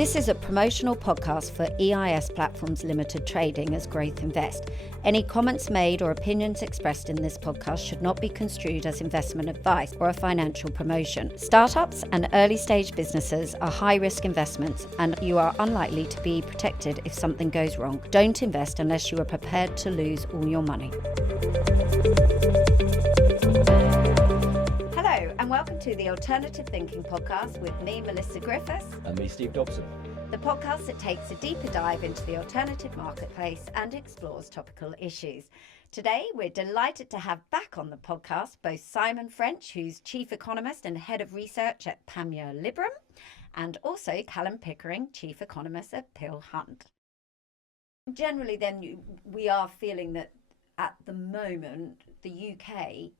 This is a promotional podcast for EIS Platforms Limited Trading as growthInvest. Any comments made or opinions expressed in this podcast should not be construed as investment advice or a financial promotion. Startups and early stage businesses are high-risk investments and you are unlikely to be protected if something goes wrong. Don't invest unless you are prepared to lose all your money. Hello and welcome to the Alternative Thinking Podcast with me, Melissa Griffiths. And me, Steve Dobson. The podcast that takes a deeper dive into the alternative marketplace and explores topical issues. Today, we're delighted to have back on the podcast both Simon French, who's Chief Economist and Head of Research at Panmure Liberum, and also Kallum Pickering, Chief Economist at Peel Hunt. Generally, then, we are feeling that at the moment, the UK,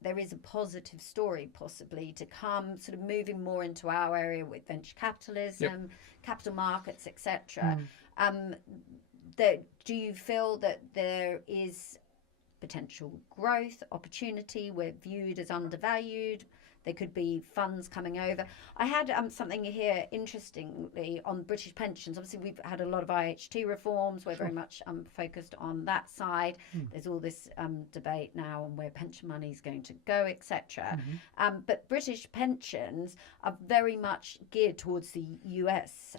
there is a positive story possibly to come, sort of moving more into our area with venture capitalism, capital markets, etc. Do you feel that there is potential growth, opportunity? We're viewed as undervalued. There could be funds coming over. I had something here, interestingly, on British pensions. Obviously, we've had a lot of IH2 reforms. We're very much focused on that side. There's all this debate now on where pension money is going to go, etc. But British pensions are very much geared towards the US,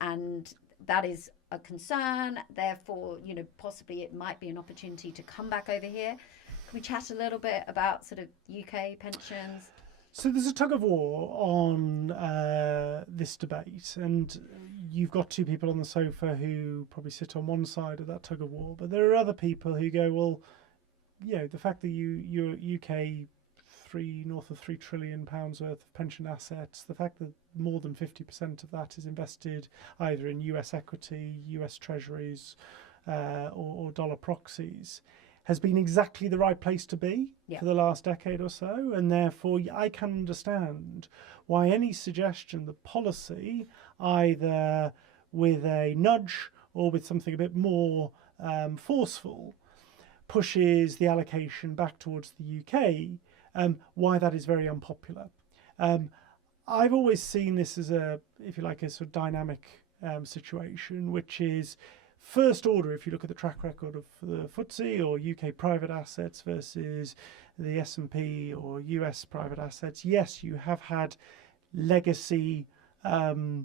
and that is a concern. Therefore, possibly it might be an opportunity to come back over here. Can we chat a little bit about sort of UK pensions? So there's a tug of war on this debate, and you've got two people on the sofa who probably sit on one side of that tug of war, but there are other people who go, well, the fact that your UK north of £3 trillion worth of pension assets, the fact that more than 50% of that is invested either in US equity, US treasuries, or dollar proxies, has been exactly the right place to be for the last decade or so. And therefore, I can understand why any suggestion that policy, either with a nudge or with something a bit more forceful, pushes the allocation back towards the UK, why that is very unpopular. I've always seen this as a sort of dynamic situation, which is first order. If you look at the track record of the FTSE or UK private assets versus the S&P or US private assets, yes, you have had legacy poorer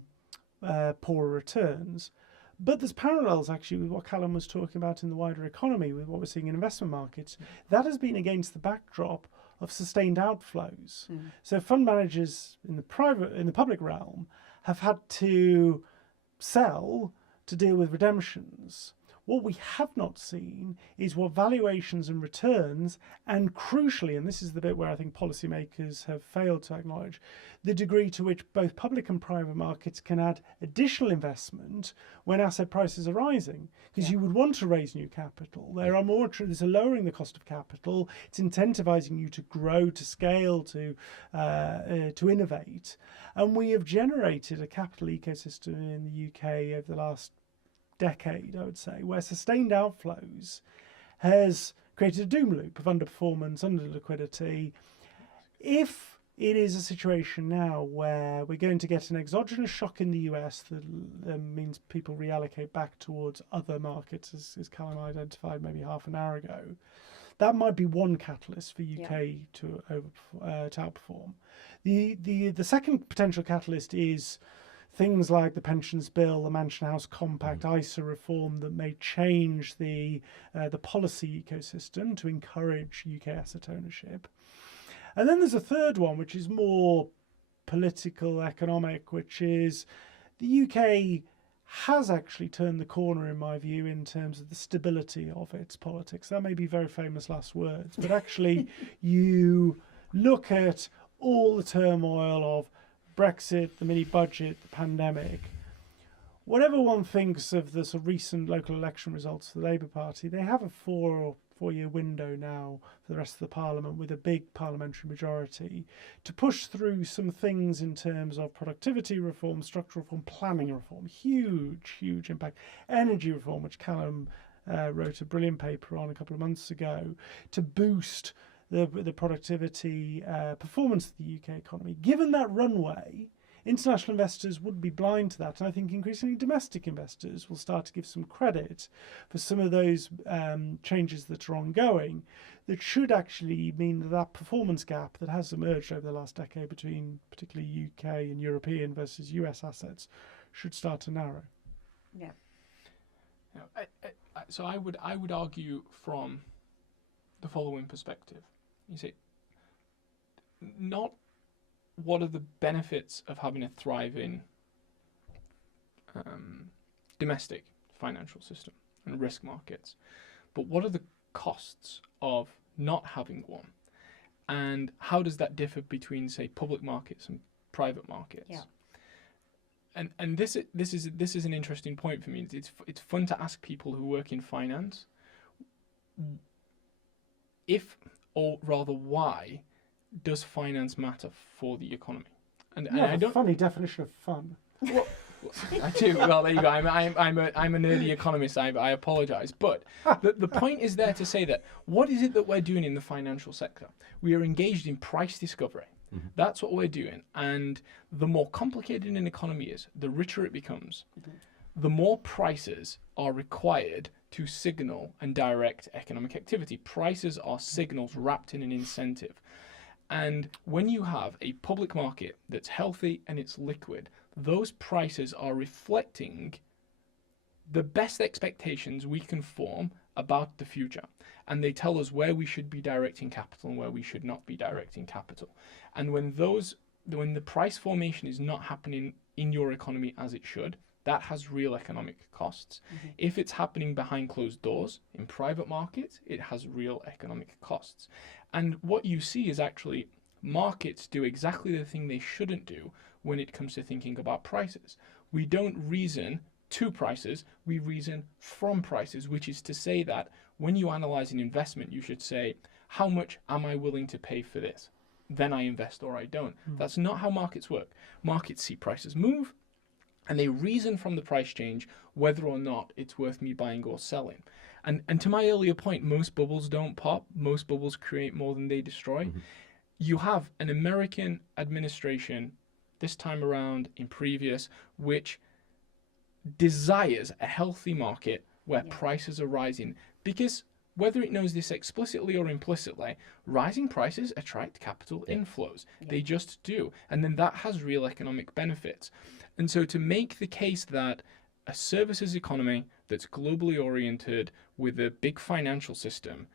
returns. But there's parallels actually with what Kallum was talking about in the wider economy, with what we're seeing in investment markets. That has been against the backdrop of sustained outflows. So fund managers in the public realm have had to sell to deal with redemptions. What we have not seen is what valuations and returns, and crucially, and this is the bit where I think policymakers have failed to acknowledge, the degree to which both public and private markets can add additional investment when asset prices are rising. Because you would want to raise new capital. There's a lowering the cost of capital. It's incentivizing you to grow, to scale, to innovate. And we have generated a capital ecosystem in the UK over the last decade, I would say, where sustained outflows has created a doom loop of underperformance, under liquidity. If it is a situation now where we're going to get an exogenous shock in the US that means people reallocate back towards other markets, as Kallum identified maybe half an hour ago, that might be one catalyst for UK to outperform. The second potential catalyst is things like the pensions bill, the Mansion House Compact, ISA reform that may change the policy ecosystem to encourage UK asset ownership. And then there's a third one, which is more political, economic, which is the UK has actually turned the corner, in my view, in terms of the stability of its politics. That may be very famous last words, but actually you look at all the turmoil of Brexit, the mini budget, the pandemic. Whatever one thinks of the sort of recent local election results for the Labour Party, they have a four-year window now for the rest of the Parliament with a big parliamentary majority to push through some things in terms of productivity reform, structural reform, planning reform, huge impact, energy reform, which Kallum wrote a brilliant paper on a couple of months ago, to boost the productivity performance of the UK economy. Given that runway, international investors would be blind to that. And I think increasingly domestic investors will start to give some credit for some of those changes that are ongoing that should actually mean that that performance gap that has emerged over the last decade between particularly UK and European versus US assets should start to narrow. Yeah. So I would argue from the following perspective. You say, not what are the benefits of having a thriving domestic financial system and risk markets, but what are the costs of not having one, and how does that differ between, say, public markets and private markets? Yeah. And this is an interesting point for me. It's fun to ask people who work in finance if, or rather why, does finance matter for the economy? And I don't. Funny definition of fun. Well, I do. Well, there you go. I'm a nerdy economist. I apologise. But the point is there to say that what is it that we're doing in the financial sector? We are engaged in price discovery. Mm-hmm. That's what we're doing. And the more complicated an economy is, the richer it becomes. Mm-hmm. The more prices are required to signal and direct economic activity. Prices are signals wrapped in an incentive. And when you have a public market that's healthy and it's liquid, those prices are reflecting the best expectations we can form about the future. And they tell us where we should be directing capital and where we should not be directing capital. And when the price formation is not happening in your economy as it should, that has real economic costs. Mm-hmm. If it's happening behind closed doors in private markets, it has real economic costs. And what you see is actually markets do exactly the thing they shouldn't do when it comes to thinking about prices. We don't reason to prices, we reason from prices, which is to say that when you analyze an investment, you should say, how much am I willing to pay for this? Then I invest or I don't. That's not how markets work. Markets see prices move, and they reason from the price change whether or not it's worth me buying or selling. And to my earlier point, most bubbles don't pop. Most bubbles create more than they destroy. Mm-hmm. You have an American administration this time around, in previous, which desires a healthy market where prices are rising, because whether it knows this explicitly or implicitly, rising prices attract capital inflows. They just do. And then that has real economic benefits. And so to make the case that a services economy that's globally oriented with a big financial system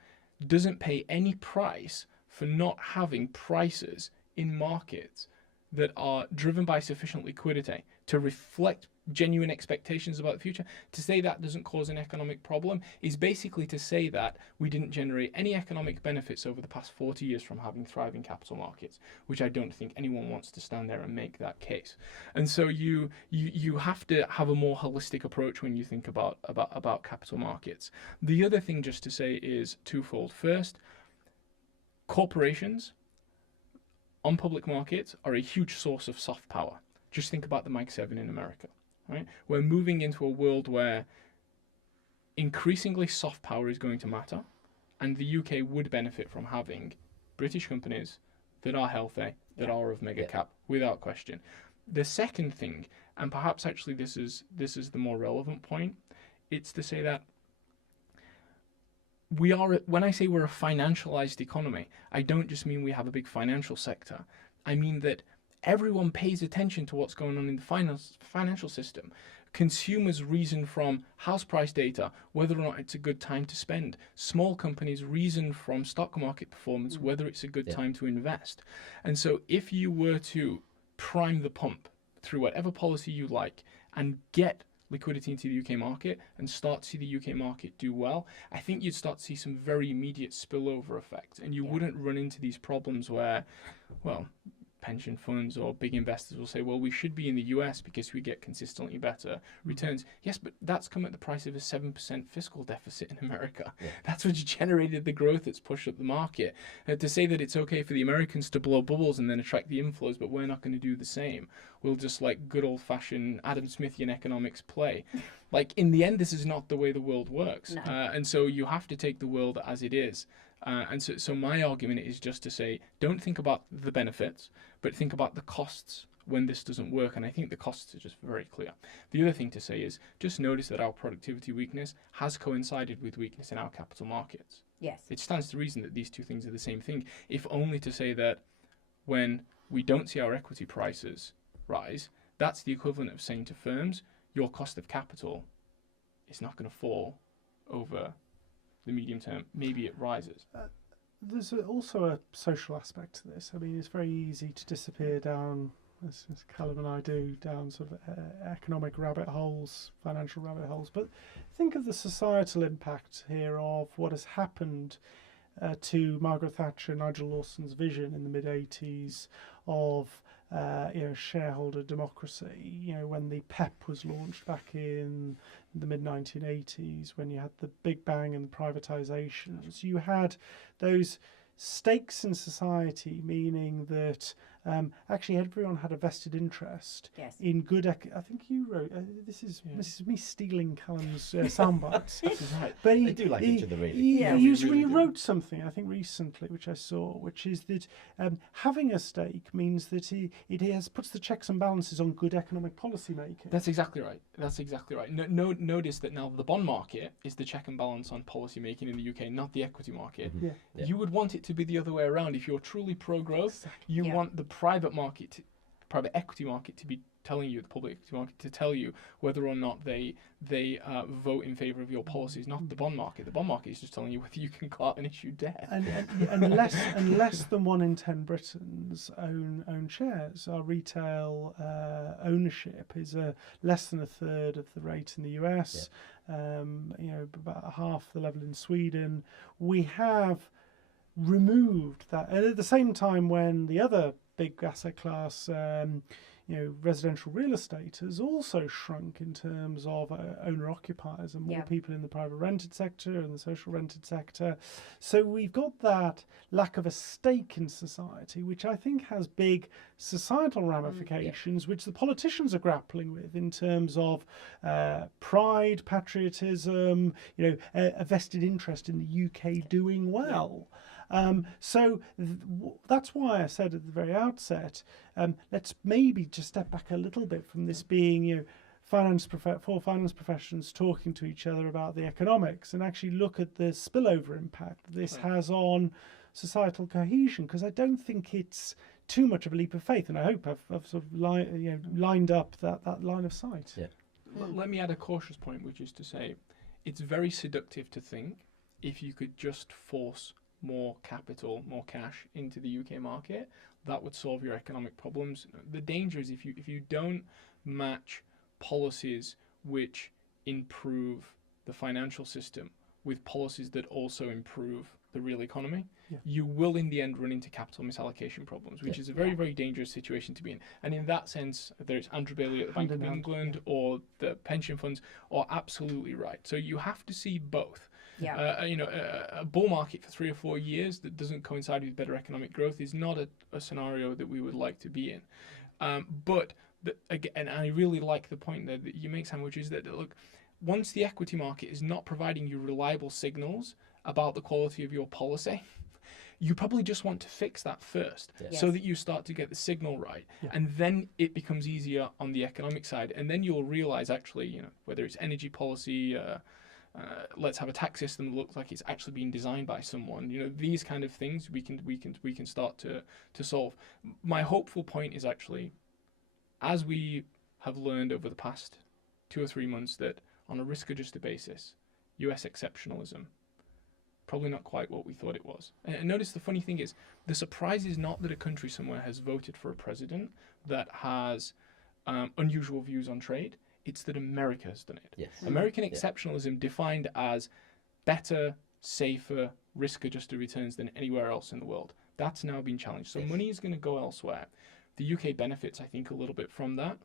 doesn't pay any price for not having prices in markets that are driven by sufficient liquidity to reflect genuine expectations about the future, to say that doesn't cause an economic problem is basically to say that we didn't generate any economic benefits over the past 40 years from having thriving capital markets, which I don't think anyone wants to stand there and make that case. And so you have to have a more holistic approach when you think about capital markets. The other thing just to say is twofold. First, corporations on public markets are a huge source of soft power. Just think about the Mag 7 in America. Right? We're moving into a world where increasingly soft power is going to matter, and the UK would benefit from having British companies that are healthy, that are of mega cap, without question. The second thing, and perhaps actually this is the more relevant point, it's to say that when I say we're a financialized economy, I don't just mean we have a big financial sector. I mean that everyone pays attention to what's going on in the financial system. Consumers reason from house price data whether or not it's a good time to spend. Small companies reason from stock market performance whether it's a good time to invest. And so if you were to prime the pump through whatever policy you like and get liquidity into the UK market and start to see the UK market do well, I think you'd start to see some very immediate spillover effects, and you wouldn't run into these problems where, well, pension funds or big investors will say, well, we should be in the US because we get consistently better returns. Yes, but that's come at the price of a 7% fiscal deficit in America. That's what's generated the growth that's pushed up the market. To say that it's okay for the Americans to blow bubbles and then attract the inflows, but we're not going to do the same. We'll just like good old-fashioned Adam Smithian economics play. Like, in the end, this is not the way the world works. No. And so you have to take the world as it is. And so my argument is just to say, don't think about the benefits, but think about the costs when this doesn't work, and I think the costs are just very clear. The other thing to say is just notice that our productivity weakness has coincided with weakness in our capital markets. Yes. It stands to reason that these two things are the same thing, if only to say that when we don't see our equity prices rise, that's the equivalent of saying to firms, your cost of capital is not going to fall over the medium term. Maybe it rises. There's also a social aspect to this. I mean, it's very easy to disappear down, as Kallum and I do, down sort of economic rabbit holes, financial rabbit holes. But think of the societal impact here of what has happened to Margaret Thatcher and Nigel Lawson's vision in the mid-80s of shareholder democracy. When the PEP was launched back in the mid-1980s, when you had the Big Bang and the privatisations, you had those stakes in society, meaning that actually everyone had a vested interest Yes. in good. I think you wrote. This is me stealing Callum's sound bites. Right. But They do like each other, really. He wrote something, I think, recently, which I saw, which is that having a stake means that it puts the checks and balances on good economic policy making. That's exactly right. Notice that now the bond market is the check and balance on policy making in the UK, not the equity market. Yeah. Yeah. You would want it to be the other way around. If you're truly pro-growth, you Yeah. want the private equity market to be telling you, the public equity market to tell you whether or not they vote in favour of your policies, not the bond market. The bond market is just telling you whether you can go out and issue debt. And less than 1 in 10 Britons own shares. Our retail ownership is less than a third of the rate in the US. About half the level in Sweden. We have removed that, and at the same time when the other big asset class, residential real estate, has also shrunk in terms of owner occupiers and more people in the private rented sector and the social rented sector. So we've got that lack of a stake in society, which I think has big societal ramifications, which the politicians are grappling with in terms of pride, patriotism, a vested interest in the UK doing well. That's why I said at the very outset, let's maybe just step back a little bit from this being, four finance professions talking to each other about the economics, and actually look at the spillover impact this has on societal cohesion, because I don't think it's too much of a leap of faith, and I hope I've sort of lined up that line of sight. Yeah. Let me add a cautious point, which is to say, it's very seductive to think if you could just force more capital, more cash into the UK market, that would solve your economic problems. The danger is if you don't match policies which improve the financial system with policies that also improve the real economy, you will in the end run into capital misallocation problems, which is a very, very dangerous situation to be in. And in that sense, there's Andrew Bailey at the Bank of England or the pension funds are absolutely right. So you have to see both. Yeah. A bull market for 3 or 4 years that doesn't coincide with better economic growth is not a scenario that we would like to be in. And I really like the point that you make, Sam, which is that, look, once the equity market is not providing you reliable signals about the quality of your policy, you probably just want to fix that first so that you start to get the signal right. And then it becomes easier on the economic side. And then you'll realize actually, whether it's energy policy, let's have a tax system that looks like it's actually being designed by someone. These kind of things we can start to solve. My hopeful point is actually, as we have learned over the past 2 or 3 months, that on a risk-adjusted basis, US exceptionalism, probably not quite what we thought it was. And notice the funny thing is, the surprise is not that a country somewhere has voted for a president that has unusual views on trade. It's that America has done it. Yes. American exceptionalism defined as better, safer, risk-adjusted returns than anywhere else in the world. That's now been challenged. So money is going to go elsewhere. The UK benefits, I think, a little bit from that.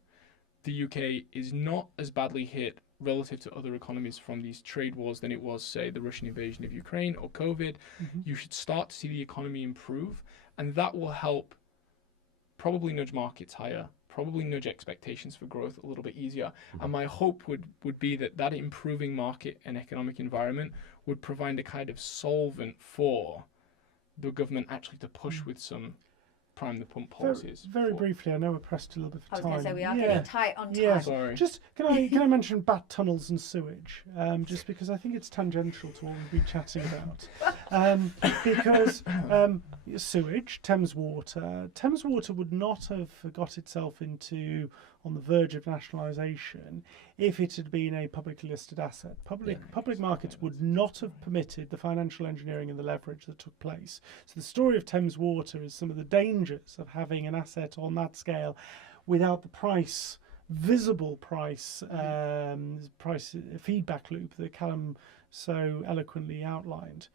The UK is not as badly hit relative to other economies from these trade wars than it was, say, the Russian invasion of Ukraine or COVID. You should start to see the economy improve, and that will help probably nudge markets higher, probably nudge expectations for growth a little bit easier. And my hope would be that improving market and economic environment would provide a kind of solvent for the government actually to push with some prime the pump policies. Very briefly, I know we're pressed a little bit for I was time. going to say we are getting tight on time. Yeah. Sorry. Just can I mention bat tunnels and sewage? Just because I think it's tangential to what we've been chatting about. Because sewage, Thames Water would not have got itself on the verge of nationalisation if it had been a publicly listed asset. Public markets would not have permitted the financial engineering and the leverage that took place. So the story of Thames Water is some of the dangers of having an asset on that scale without the visible price feedback loop that Kallum so eloquently outlined.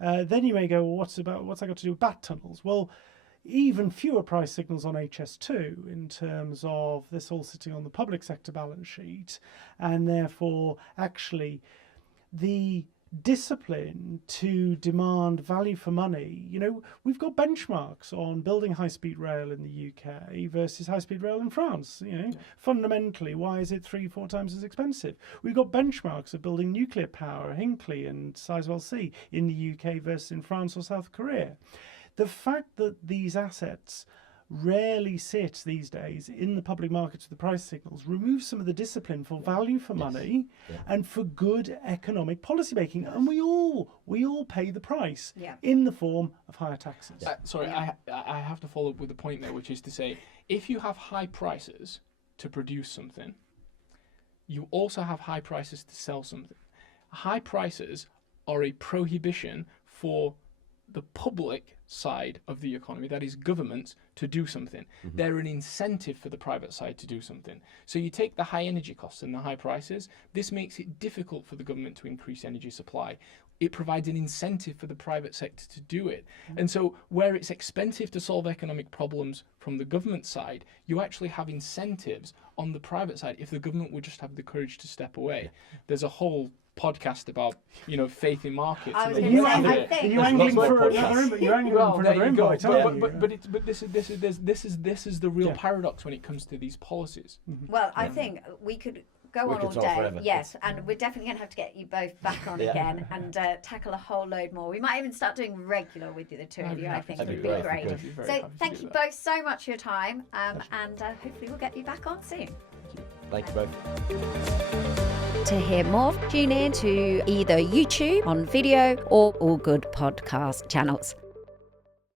Then you may go, well, what's that got to do with bat tunnels? Well, even fewer price signals on HS2 in terms of this all sitting on the public sector balance sheet, and therefore actually the discipline to demand value for money. We've got benchmarks on building high-speed rail in the UK versus high-speed rail in France. Fundamentally, why is it 3-4 times as expensive? We've got benchmarks of building nuclear power, Hinkley and Sizewell C in the UK versus in France or South Korea. The fact that these assets rarely sit these days in the public markets with the price signals removes some of the discipline for value for money and for good economic policy making, and we all pay the price in the form of higher taxes. I have to follow up with a point there, which is to say, if you have high prices to produce something, you also have high prices to sell something. High prices are a prohibition for the public side of the economy, that is governments, to do something. They're an incentive for the private side to do something. So you take the high energy costs and the high prices, this makes it difficult for the government to increase energy supply. It provides an incentive for the private sector to do it. And so where it's expensive to solve economic problems from the government side, you actually have incentives on the private side if the government would just have the courage to step away. There's a whole podcast about faith in markets. I was going to say, I think. Are you angling for another invite? But this is the real paradox when it comes to these policies. Well, I think we could go on all day. Forever. Yes, and we're definitely going to have to get you both back on again and tackle a whole load more. We might even start doing regular with the two of you. I think would be great. So thank you both so much for your time, and hopefully we'll get you back on soon. Thank you both. To hear more, tune in to either YouTube on video or all good podcast channels.